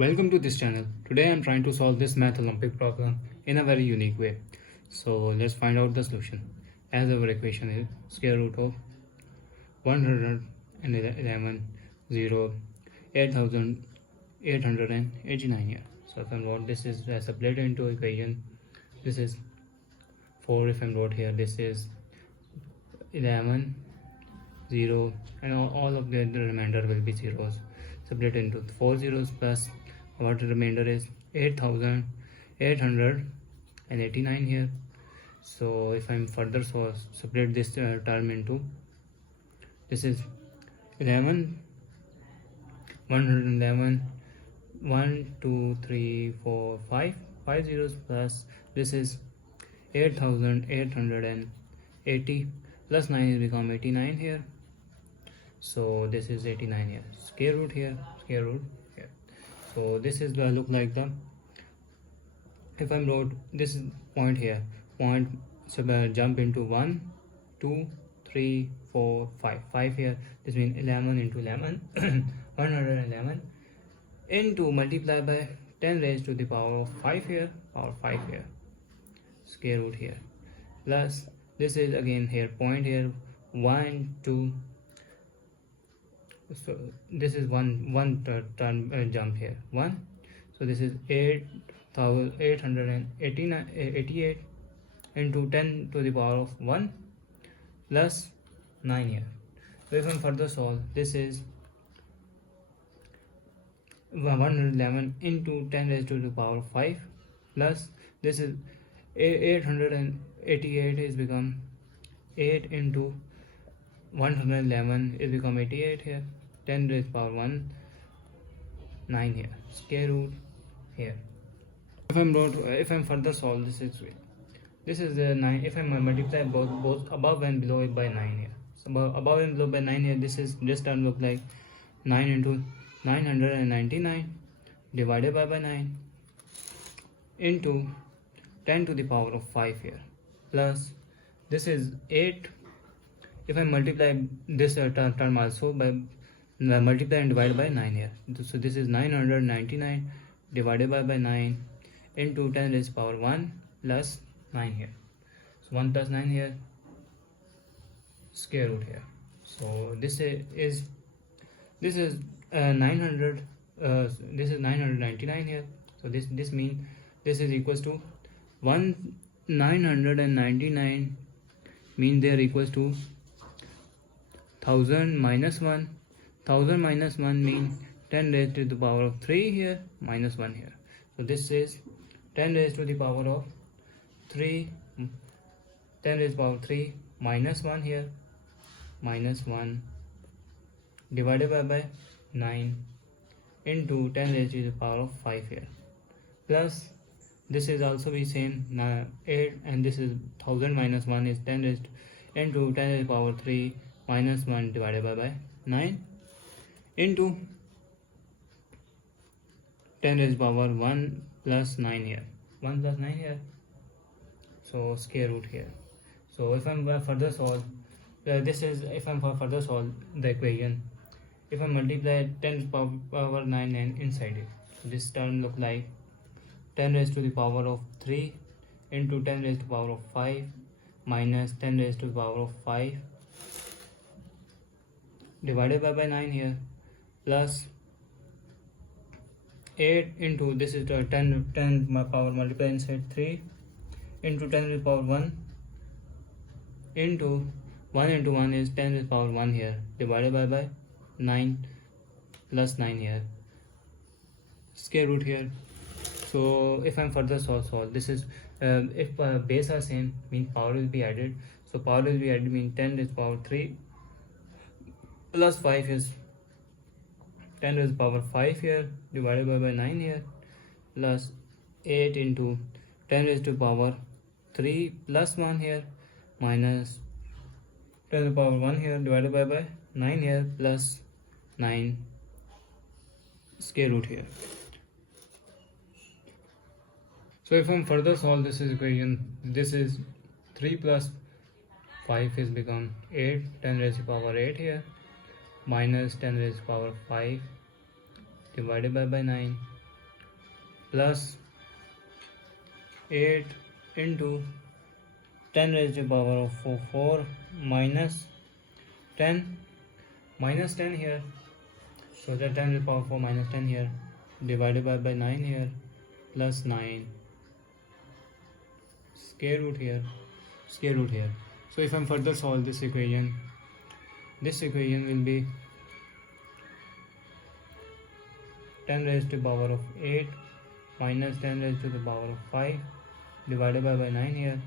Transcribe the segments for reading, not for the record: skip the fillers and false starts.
Welcome to this channel. Today I am trying to solve this math Olympic problem in a very unique way. So let's find out the solution. As our equation is square root of 111 0 8889 here. So if I wrote this is split into equation, this is 4. If I wrote here, this is 11 0, and all of the remainder will be zeros. Split into 4 zeros plus what the remainder is 8889 here. So if I'm further split this term into, this is 11 111 1 2 3 4 5 5 zeros plus this is 8880 plus 9 is become 89 here. So this is 89 here, square root here. So this is the look like the, if I'm wrote this is point here, point, so jump into 1 2 3 4 5 here. This means 11 into 11 111 into multiply by 10 raised to the power of 5 here, power 5 here, square root here, plus this is again here point here 1 2. So this is one turn jump here 1. So this is 8888 into 10 to the power of 1 plus 9 here. So if I further solve, this is 111 into 10 raised to the power of 5 plus this is 888 is become 8 into 111 is become 88 here, 10 raised to power 1 9 here, square root here. If I'm further solve, this is the 9. If I multiply both above and below it by 9 here, so above and below by 9 here, this term look like 9 into 999 divided by 9 into 10 to the power of 5 here, plus this is 8. If I multiply this term also by multiply and divide by 9 here, so this is 999 divided by 9 into 10 raised to power 1 plus 9 here. So 1 plus 9 here, square root here. So this is 900. This is 999 here. So this means this is equals to 999 means they are equals to 1000 minus 1. 1000 minus 1 means 10 raised to the power of 3 here minus 1 here. So this is 10 raised to the power of 3, 10 raised to the power of 3 minus 1 here, minus 1 divided by 9 into 10 raised to the power of 5 here, plus this is also be same 8, and this is 1000 minus 1 is 10 raised into 10 raised to the power 3 minus 1 divided by 9 into 10 raised to the power 1 plus 9 here, 1 plus 9 here, so square root here. So if I'm further solve, this is if I'm further solve the equation, if I multiply 10 to the power 9 and inside it, this term look like 10 raised to the power of 3 into 10 raised to the power of 5 minus 10 raised to the power of 5 divided by 9 here, plus 8 into this is 10 power multiply inside 3 into 10 to the power 1 into 1 into 1 is 10 to the power 1 here divided by 9 plus 9 here, square root here. So if I'm further solve, this is if base are same means power will be added. So power will be added means 10 to the power 3 plus 5 is 10 to the power 5 here divided by 9 here, plus 8 into 10 raised to the power 3 plus 1 here minus 10 to the power 1 here divided by 9 here, plus 9 square root here. So if I'm further solve this equation, this is 3 plus 5 is become 8, 10 raised to the power 8 here, minus 10 raised to the power 5 divided by 9 plus 8 into 10 raised to the power of 4 minus 10 here, so that 10 to the power 4 minus 10 here divided by 9 here plus 9 square root here. So if I'm further solve this equation will be 10 raised to the power of 8 minus 10 raised to the power of 5 divided by 9 here,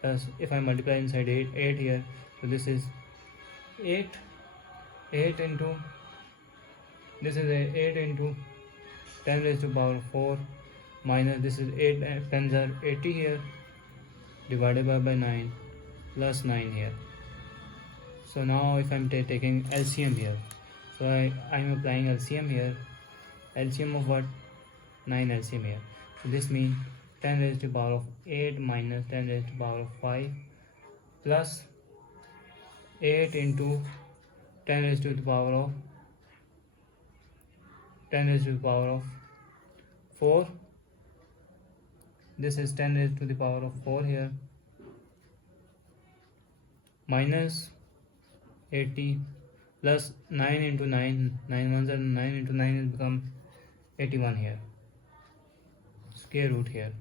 plus if I multiply inside 8 here, so this is 8 into this is 8 into 10 raised to the power of 4 minus this is 8 10s are 80 here divided by 9 plus 9 here. So now if I'm taking LCM here, so I'm applying LCM here. LCM of what? 9 LCM here. So this means 10 raised to the power of 8 minus 10 raised to the power of 5 plus 8 into 10 raised to the power of 4. This is 10 raised to the power of 4 here minus 80 plus 9 into 9 ones are 9 into 9 is become 81 here, square root here.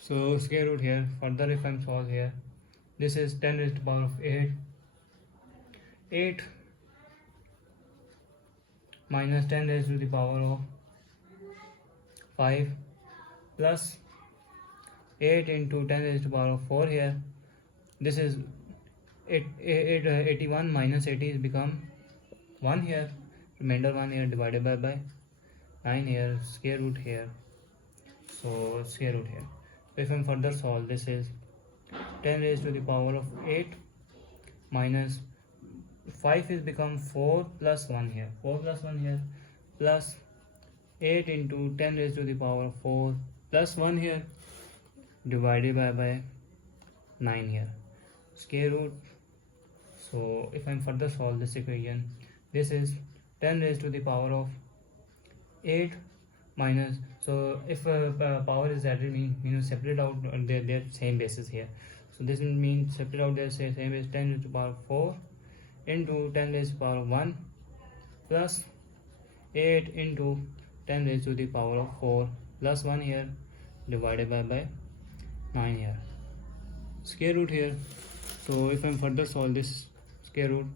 So square root here. Further if I'm solve here, this is 10 raised to the power of 8 minus 10 raised to the power of 5 plus 8 into 10 raised to the power of 4 here. This is 81 minus 80 is become 1 here, remainder 1 here divided by 9 here, square root here. So square root here. So if I'm further solve, this is 10 raised to the power of 8 minus 5 is become 4 plus 1 here, plus 8 into 10 raised to the power of 4 plus 1 here divided by 9 here, square root. So if I'm further solve this equation, this is 10 raised to the power of 8 minus, so if power is added means separate out their same basis here. So this will mean separate out their same base, 10 raised to the power of 4 into 10 raised to the power of 1 plus 8 into 10 raised to the power of 4 plus 1 here divided by 9 here, square root here. So if I'm further solve this square root,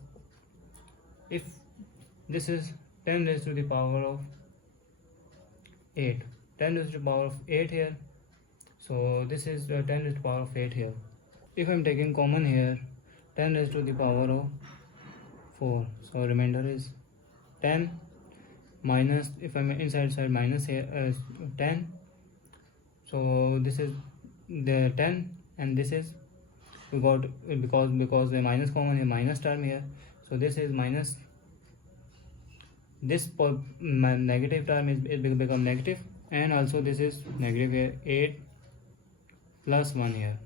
if this is 10 raised to the power of 8, 10 raised to the power of 8 here, so this is 10 raised to the power of 8 here. If I'm taking common here, 10 raised to the power of 4, so remainder is 10 minus, if I'm inside side minus here 10, so this is the 10 and this is we got because the minus common here, minus term here, so this is minus, this negative term is become negative, and also this is negative here, 8 plus 1 here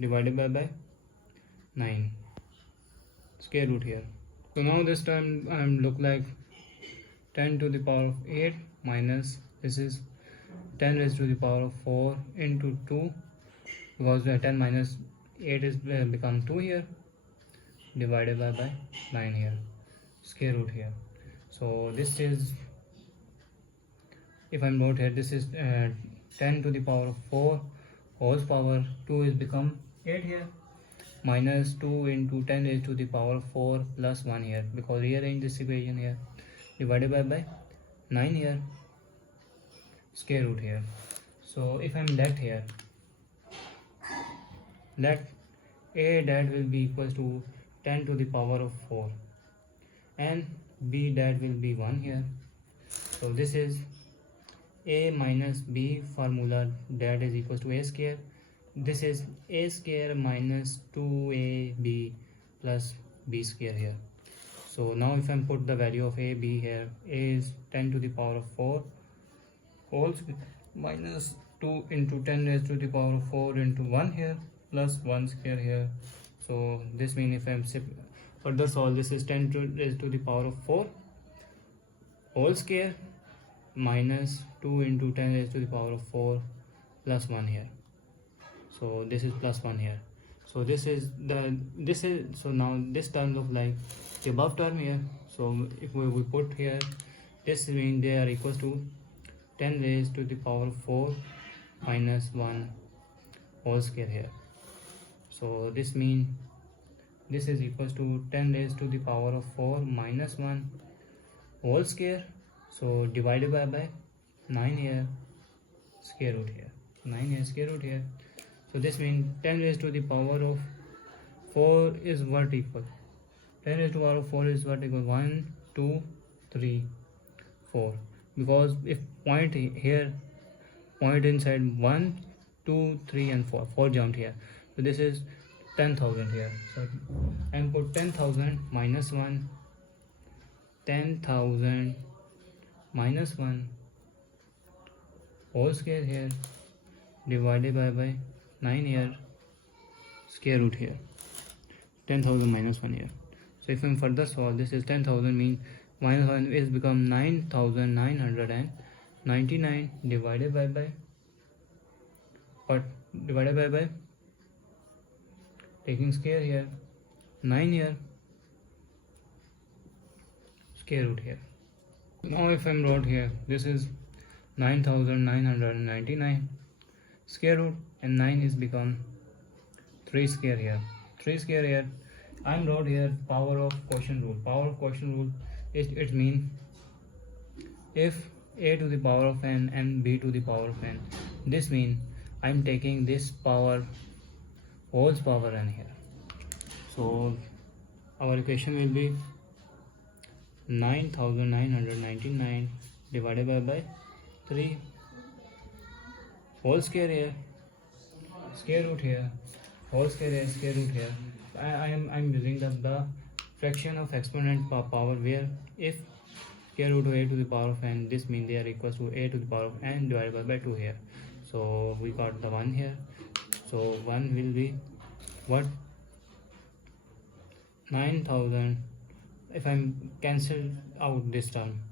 divided by 9, square root here. So now this term look like 10 to the power of 8 minus this is 10 raised to the power of 4 into 2, because the 10 minus 8 is become 2 here divided by 9 here, square root here. So this is, if I'm note here, this is 10 to the power of 4 whole power 2 is become 8 here minus 2 into 10 raised to the power of 4 plus 1 here, because rearrange this equation here divided by 9 here, square root here. So if I'm let here, let a that will be equals to 10 to the power of 4 and b that will be 1 here. So this is a minus b formula, that is equals to a square. This is a square minus 2ab plus b square here. So now if I put the value of a, b here, a is 10 to the power of 4 whole square minus 2 into 10 raised to the power of 4 into 1 here plus 1 square here. So this means if I am further solve, this is 10 raised to the power of 4 whole square minus 2 into 10 raised to the power of 4 plus 1 here. So this is plus 1 here. So so now this term look like the above term here. So if we put here, this means they are equals to 10 raised to the power of 4 minus 1 whole square here. So this means this is equals to 10 raised to the power of 4 minus 1 whole square. So divided by 9 here, square root here, 9 here, square root here. So this means 10 raised to the power of 4 is what equal? 10 raised to the power of 4 is what equal? 1, 2, 3, 4. Because if point here, point inside 1, 2, 3 and 4. 4 jumped here. So this is 10,000 here. So I put 10,000 minus 1, 10,000 minus 1 whole square here, divided by 9 here, square root here, 10,000 minus 1 here. So if we further solve, this is 10,000 means minus 1 is become 9,999 divided by what? Divided by taking square here, 9 here, square root here. Now if I'm wrote here, this is 9,999 square root, and 9 is become 3 square here, 3 square here. I'm wrote here power of quotient rule. Power of quotient rule is, it means if a to the power of n and b to the power of n, this means I'm taking this power whole power n here. So our equation will be 9,999 divided by 3 whole square here, square root here, whole square here, square root here. I'm using the fraction of exponent power, where if square root of a to the power of n, this means they are equals to a to the power of n divided by 2 here. So we got the 1 here. So 1 will be what? 9,000. If I'm cancel out this term,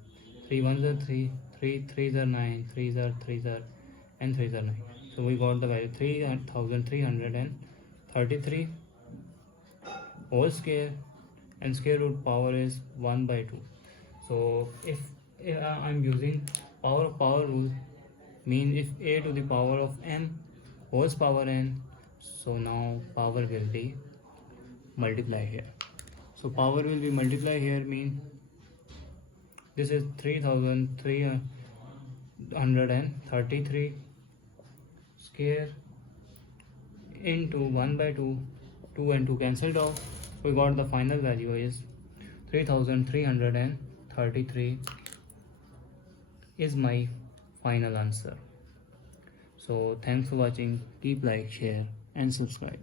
3 1s are 3, 3 3s are 9, 3s are 3s are, and 3s are 9. So we got the value 3,333 whole square, and square root power is 1 by 2. So if I'm using power rule, means if a to the power of n whole power n, so now power will be multiply here. So power will be multiply here, mean this is 3,333 square into 1 by 2, 2 and 2 cancelled off. We got the final value is 3,333 is my final answer. So thanks for watching. Keep like, share and subscribe.